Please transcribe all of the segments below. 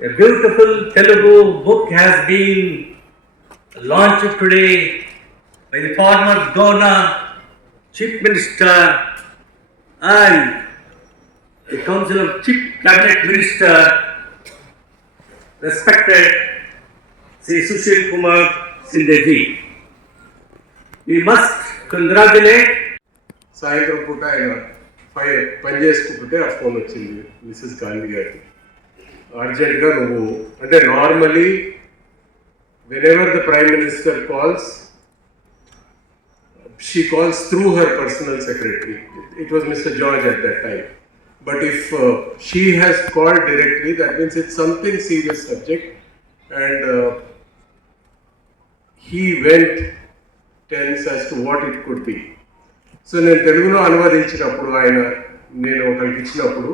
A beautiful Telugu book has been launched today by the former Governor, Chief Minister, and the Council of Chief Cabinet Minister, respected Sri Sushil Kumar Sindeji. We must congratulate. సాయంత్రం పూట ఆయన పని చేసుకుంటుంటే ఆ ఫోన్ వచ్చింది మిస్సెస్ గాంధీ గారికి. అర్జెంట్గా నువ్వు అంటే normally whenever the Prime Minister calls, she calls through her personal secretary. It was Mr. George at that time. But if she has called directly, that means it's something serious subject, and he went tense as to what it could be. So నేను తెలుగులో అనువదించినప్పుడు నేను ఒకరికి ఇచ్చినప్పుడు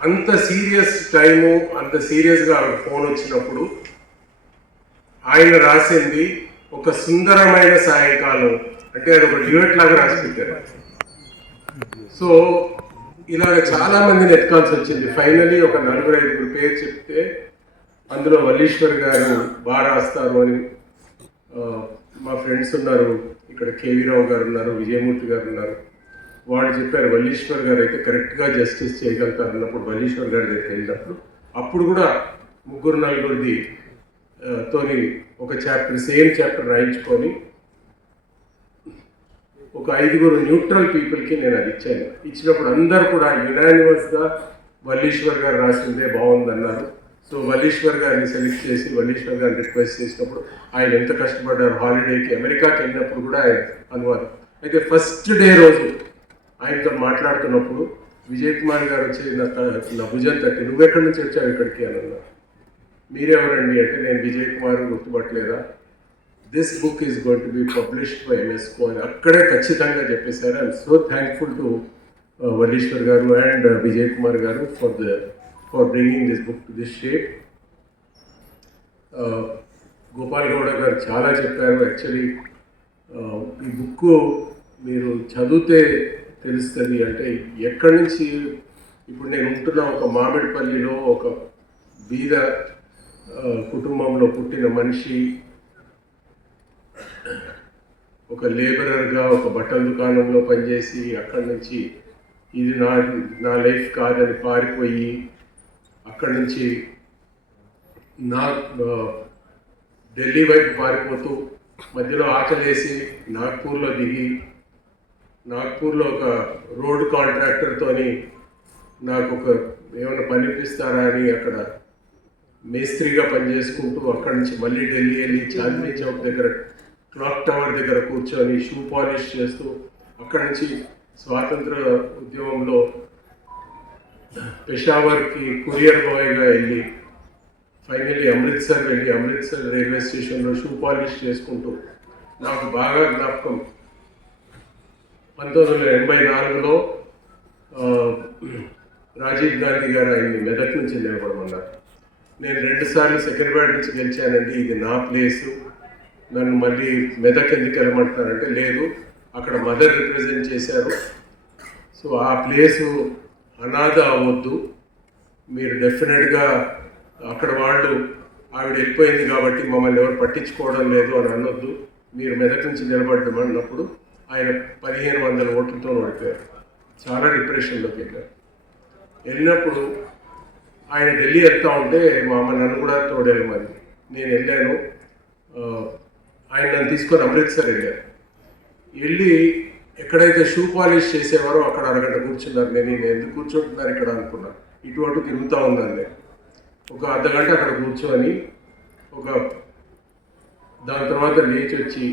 అంత serious time, అంత సీరియస్గా ఫోన్ వచ్చినప్పుడు ఆయన రాసింది ఒక సుందరమైన సాయంకాలం అంటే అది ఒక డ్యూయట్ లాగా రాసి పెట్టారు. సో ఇలాగ చాలా మందిని ఎత్తుకాల్సి వచ్చింది. ఫైనలీ ఒక 4-5 పేరు చెప్తే అందులో వల్లీశ్వర్ గారు బాగా రాస్తారు అని మా ఫ్రెండ్స్ ఉన్నారు, ఇక్కడ కేవీ రావు గారు ఉన్నారు, విజయమూర్తి గారు ఉన్నారు. వాళ్ళు చెప్పారు వల్లీశ్వర్ గారు అయితే కరెక్ట్గా జస్టిస్ చేయగలుగుతారు అన్నప్పుడు వల్లీశ్వర్ గారి దగ్గర వెళ్ళినప్పుడు అప్పుడు కూడా 3-4 తోని ఒక చాప్టర్ సేమ్ చాప్టర్ రాయించుకొని ఒక 5 న్యూట్రల్ పీపుల్కి నేను అది ఇచ్చాను. ఇచ్చినప్పుడు అందరూ కూడా యునానిమస్గా వల్లీశ్వర్ గారు రాసిందే బాగుందన్నారు. సో వల్లీశ్వర్ గారిని సెలెక్ట్ చేసి వల్లీశ్వర్ గారిని రిక్వెస్ట్ చేసినప్పుడు ఆయన ఎంత కష్టపడ్డారు. హాలిడేకి అమెరికాకి వెళ్ళినప్పుడు కూడా ఆయన అనువాదం. అయితే ఫస్ట్ డే రోజు ఆయనతో మాట్లాడుతున్నప్పుడు విజయ్ కుమార్ గారు వచ్చి నా భుజం తట్టి నువ్వెక్కడి నుంచి వచ్చావు ఇక్కడికి అని అన్నారు. మీరెవరండి అంటే నేను విజయ్ కుమార్ గుర్తుపట్టలేదా, this book is going to be published by Emesco అని అక్కడే ఖచ్చితంగా చెప్పేశారు. I'm so thankful to Valliswar garu and Vijay కుమార్ గారు for bringing this book to this shape. Gopal గౌడ గారు చాలా చెప్పారు. యాక్చువల్లీ ఈ బుక్ మీరు చదివితే తెలుస్తుంది. అంటే ఎక్కడి నుంచి ఇప్పుడు నేను ఉంటున్న ఒక మామిడిపల్లిలో ఒక బీద కుటుంబంలో పుట్టిన మనిషి ఒక లేబరర్గా ఒక బట్టల దుకాణంలో పనిచేసి అక్కడి నుంచి ఇది నా లైఫ్ కాదని పారిపోయి అక్కడి నుంచి ఢిల్లీ వైపు పారిపోతూ మధ్యలో ఆకలేసి నాగ్పూర్లో దిగి నాగ్పూర్లో ఒక రోడ్ కాంట్రాక్టర్తోని నాకు ఒక ఏమైనా పనిపిస్తారా అని అక్కడ మేస్త్రిగా పనిచేసుకుంటూ అక్కడి నుంచి మళ్ళీ ఢిల్లీ వెళ్ళి చాందినీ చౌక్ దగ్గర క్లాక్ టవర్ దగ్గర కూర్చొని షూ పాలిష్ చేస్తూ అక్కడి నుంచి స్వాతంత్ర ఉద్యమంలో పెషావర్కి కొరియర్ బాయ్గా వెళ్ళి ఫైనల్లీ అమృత్సర్ వెళ్ళి అమృత్సర్ రైల్వే స్టేషన్లో షూ పాలిష్ చేసుకుంటూ నాకు బాగా జ్ఞాపకం 1984లో రాజీవ్ గాంధీ గారు ఆయన్ని మెదక్ నుంచి నిలబడమన్నారు. నేను 2 సార్లు సెక్రటరీ నుంచి గెలిచానండి, ఇది నా ప్లేసు, నన్ను మళ్ళీ మెదక్ ఎందుకు వెళ్ళమంటున్నారంటే లేదు అక్కడ మదర్ రిప్రజెంట్ చేశారు, సో ఆ ప్లేసు అనాథ అవ్వద్దు, మీరు డెఫినెట్గా అక్కడ వాళ్ళు ఆవిడ వెళ్ళిపోయింది కాబట్టి మమ్మల్ని ఎవరు పట్టించుకోవడం లేదు అని అనొద్దు, మీరు మెదక్ నుంచి నిలబడ్డమన్నప్పుడు ఆయన 1500 ఓట్లతో ఓడిపోయారు. చాలా డిప్రెషన్లోకి వెళ్ళినప్పుడు ఆయన ఢిల్లీ వెళ్తూ ఉంటే మా అమ్మ నన్ను కూడా తోడేళ్ళమని నేను వెళ్ళాను. ఆయన నన్ను తీసుకొని అమృత్సర్ వెళ్ళి ఎక్కడైతే షూ పాలిష్ చేసేవారో అక్కడ అరగంట కూర్చున్నారు. నేను ఎందుకు కూర్చుంటున్నారు ఇక్కడ అనుకున్నాను. ఇటు తిరుగుతూ ఉన్నాను. నేను ఒక అర్ధగంట అక్కడ కూర్చొని దాని తర్వాత లేచి వచ్చి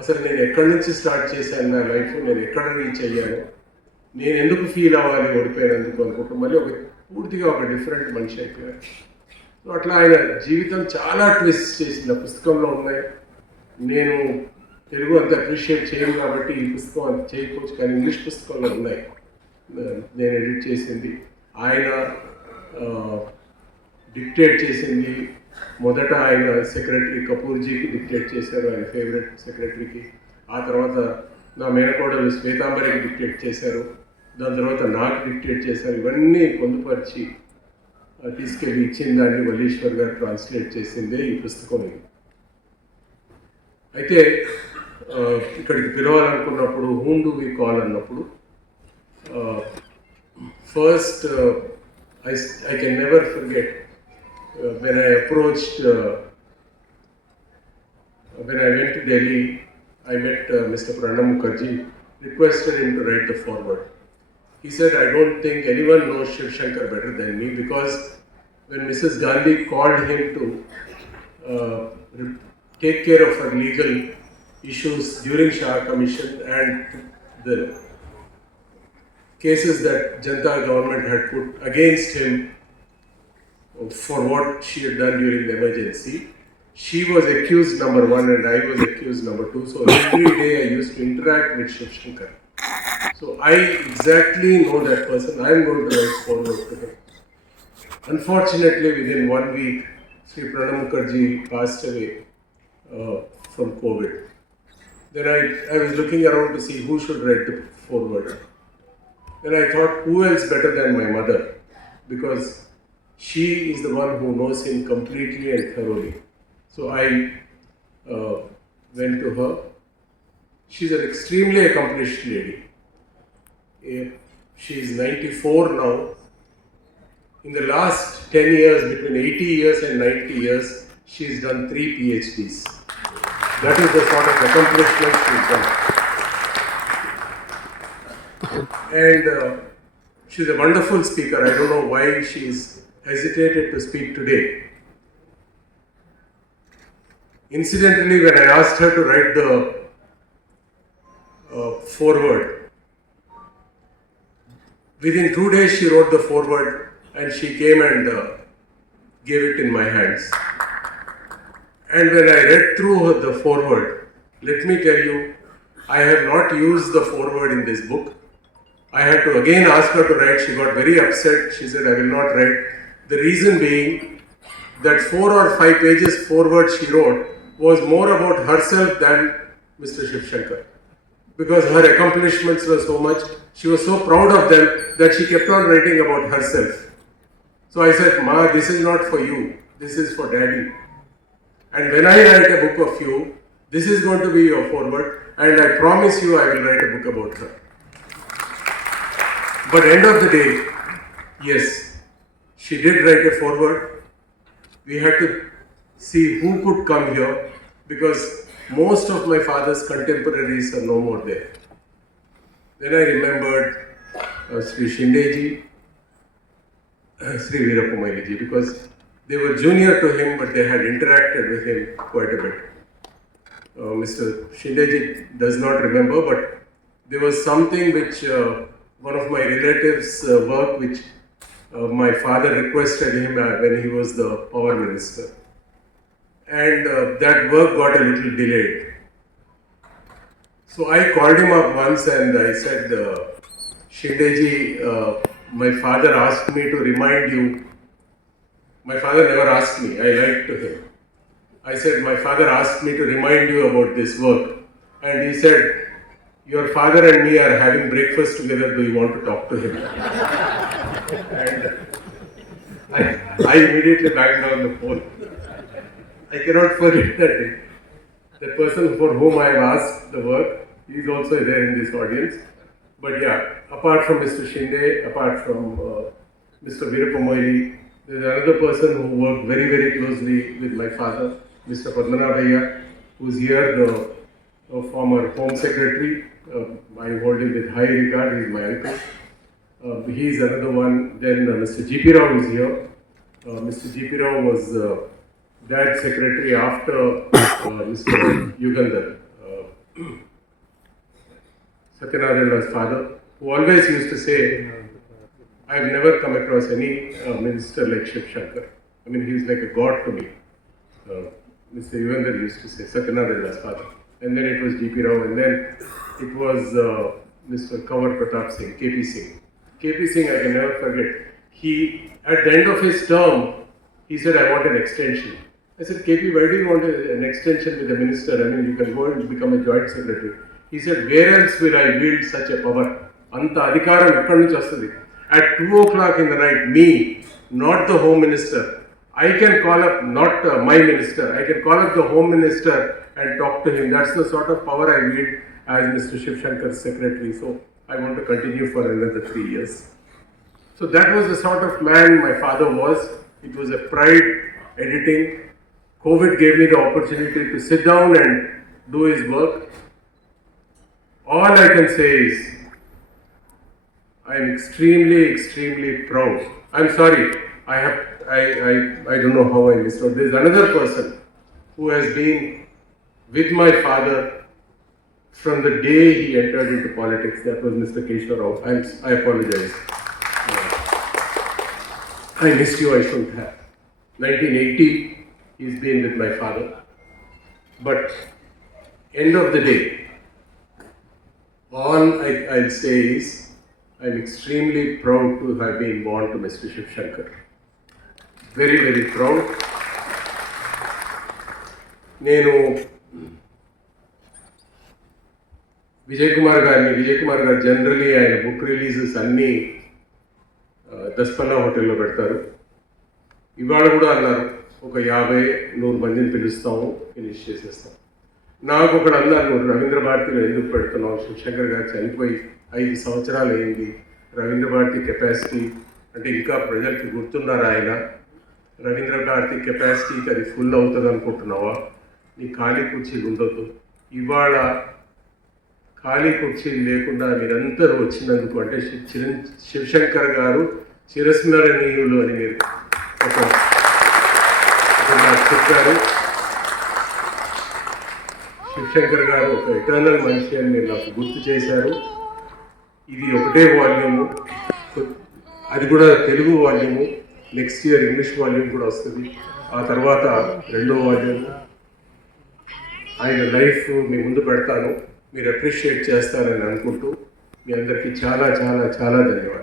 అసలు నేను ఎక్కడి నుంచి స్టార్ట్ చేశాను నా లైఫ్, నేను ఎక్కడ రీచ్ అయ్యాను, నేను ఎందుకు ఫీల్ అవ్వాలి ఓడిపోయినందుకు అనుకుంటూ మళ్ళీ పూర్తిగా ఒక డిఫరెంట్ మనిషి అయిపోయారు. సో అట్లా ఆయన జీవితం చాలా ట్విస్ట్ చేసింది. ఆ పుస్తకంలో ఉన్నాయి. నేను తెలుగు అంత అప్రిషియేట్ చేయను కాబట్టి ఈ పుస్తకం అంత చేయకపోవచ్చు, కానీ ఇంగ్లీష్ పుస్తకంలో ఉన్నాయి నేను ఎడిట్ చేసింది. ఆయన డిక్టేట్ చేసింది. మొదట ఆయన సెక్రటరీ కపూర్జీకి డిక్టేట్ చేశారు, ఆయన ఫేవరెట్ సెక్రటరీకి. ఆ తర్వాత నా మేనకోడలు శ్వేతాంబరికి డిక్టేట్ చేశారు. దాని తర్వాత నాకు డిక్టేట్ చేశారు. ఇవన్నీ పొందుపరిచి తీసుకెళ్ళి ఇచ్చిన దాన్ని వల్లీశ్వర్ గారు ట్రాన్స్లేట్ చేసిందే ఈ పుస్తకం ఇది. అయితే ఇక్కడికి పిలవాలనుకున్నప్పుడు హూమ్ డు వి కాల్ అన్నప్పుడు first I can never forget when I approached, when I went to Delhi, I met Mr. Pranam Mukherjee, requested him to write the foreword. He said, I don't think anyone knows Shiv Shankar better than me, because when Mrs. Gandhi called him to take care of her legal issues during Shah Commission and the cases that Janata government had put against him for what she had done during the emergency, she was accused number one and I was accused number two. So every day I used to interact with Shiv Shankar. So I exactly know that person. I am going to write forward to him. Unfortunately, within 1 week, Sri Pranam Mukherjee passed away from COVID. Then I was looking around to see who should write the forward. Then I thought, who else better than my mother? Because she is the one who knows him completely and thoroughly. So I went to her. She's an extremely accomplished lady. She is 94 now. In the last 10 years, between 80 years and 90 years, she's done 3 PhDs. That is the sort of accomplishment she's done. And she's a wonderful speaker. I don't know why she's hesitated to speak today. Incidentally, when I asked her to write the foreword, within 2 days she wrote the foreword and she came and gave it in my hands. And when I read through the foreword, let me tell you, I have not used the foreword in this book. I had to again ask her to write. She got very upset. She said, I will not write. The reason being that 4 or 5 pages forward she wrote was more about herself than Mr. Shiv Shankar. Because her accomplishments were so much, she was so proud of them that she kept on writing about herself. So I said, Ma, this is not for you. This is for Daddy. And when I write a book of you, this is going to be your foreword. And I promise you I will write a book about her. But end of the day, yes, she did write a foreword. We had to see who could come here because most of my father's contemporaries are no more there. Then I remembered Sri Shindeji, Sri Veerapumailiji, because they were junior to him but they had interacted with him quite a bit. Mr. Shindeji does not remember, but there was something which one of my relatives' work which my father requested him when he was the power minister. And that work got a little delayed. So I called him up once and I said, Shindeji, my father asked me to remind you. My father never asked me, I lied to him. I said, my father asked me to remind you about this work. And he said, your father and me are having breakfast together, do you want to talk to him? And I immediately banged on the phone. I cannot forget that day. The person for whom I have asked the work, he is also there in this audience. But yeah, apart from Mr. Shinde, apart from Mr. Veerapumailiji, there is another person who worked very, very closely with my father, Mr. Padmanabhaiah, who is here, the former Home Secretary. I hold him with high regard, he is my uncle. He is another one. Then Mr. G.P. Rao is here. Mr. G.P. Rao was that secretary after Mr. Yugandhar, Satyanarayana's father, who always used to say, I have never come across any minister like Shiv Shankar. I mean, he is like a god to me. Mr. Yugandhar used to say, Satyanarayana's father. And then it was G.P. Rao, and then it was Mr. Kanwar Pratap Singh, KP Singh. KP Singh, I can never forget. He, at the end of his term, he said, I want an extension. I said, KP, why do you want an extension with the minister? I mean, you can go and become a joint secretary. He said, where else will I wield such a power? Anta adhikaram ekkadi nunchi vastadi? at 2 o'clock in the night, me, not the Home Minister, I can call up, not my minister, I can call up the Home Minister and talk to him. That's the sort of power I wield as Mr. Shiv Shankar's secretary. So I want to continue for another 3 years. So that was the sort of man my father was. It was a pride editing. COVID gave me the opportunity to sit down and do his work. All I can say is, I am extremely, extremely proud. I'm sorry, I don't know how I missed out. There's another person who has been with my father from the day he entered into politics. That was Mr. Keshwar Rao. I apologize. I missed you, I shouldn't have. 1980, he's been with my father. But end of the day, all I'll say is, I'm extremely proud to have been born to Mr. Shiv Shankar. Very, very proud. నేను విజయ్ కుమార్ గారు జనరలీ ఆయన book releases అన్నీ దస్పల్లా హోటల్లో పెడతారు. ఇవాళ కూడా అన్నారు, ఒక 50-100 మందిని పిలుస్తాము, ఫినిష్ చేసేస్తాం. నాకు ఒకడు అన్నారు, నువ్వు రవీంద్ర భారతిలో ఎందుకు పెడుతున్నావు? శివశంకర్ గారు చనిపోయి 5 సంవత్సరాలు అయింది. రవీంద్ర భారతి కెపాసిటీ అంటే ఇంకా ప్రజలకి గుర్తున్నారు ఆయన. రవీంద్ర భారతి కెపాసిటీకి అది ఫుల్ అవుతుంది అనుకుంటున్నావా? నీ ఖాళీ కుర్చీలు ఉండొద్దు. ఇవాళ ఖాళీ కుర్చీలు లేకుండా మీరందరూ వచ్చినందుకు అంటే శివశంకర్ గారు చిరస్మరణీయులు అని మీరు నాకు చెప్పారు. శివశంకర్ గారు ఒక ఎటర్నల్ మనిషి అని మీరు నాకు గుర్తు చేశారు. ఇది ఒకటే వాల్యూము, అది కూడా Telugu volume. Next year English volume కూడా వస్తుంది. ఆ తర్వాత 2వ వాల్యూము. ఆయన లైఫ్ మీ ముందు పెడతాను, మీరు అప్రిషియేట్ చేస్తారని అనుకుంటూ మీ అందరికీ చాలా చాలా చాలా ధన్యవాదాలు.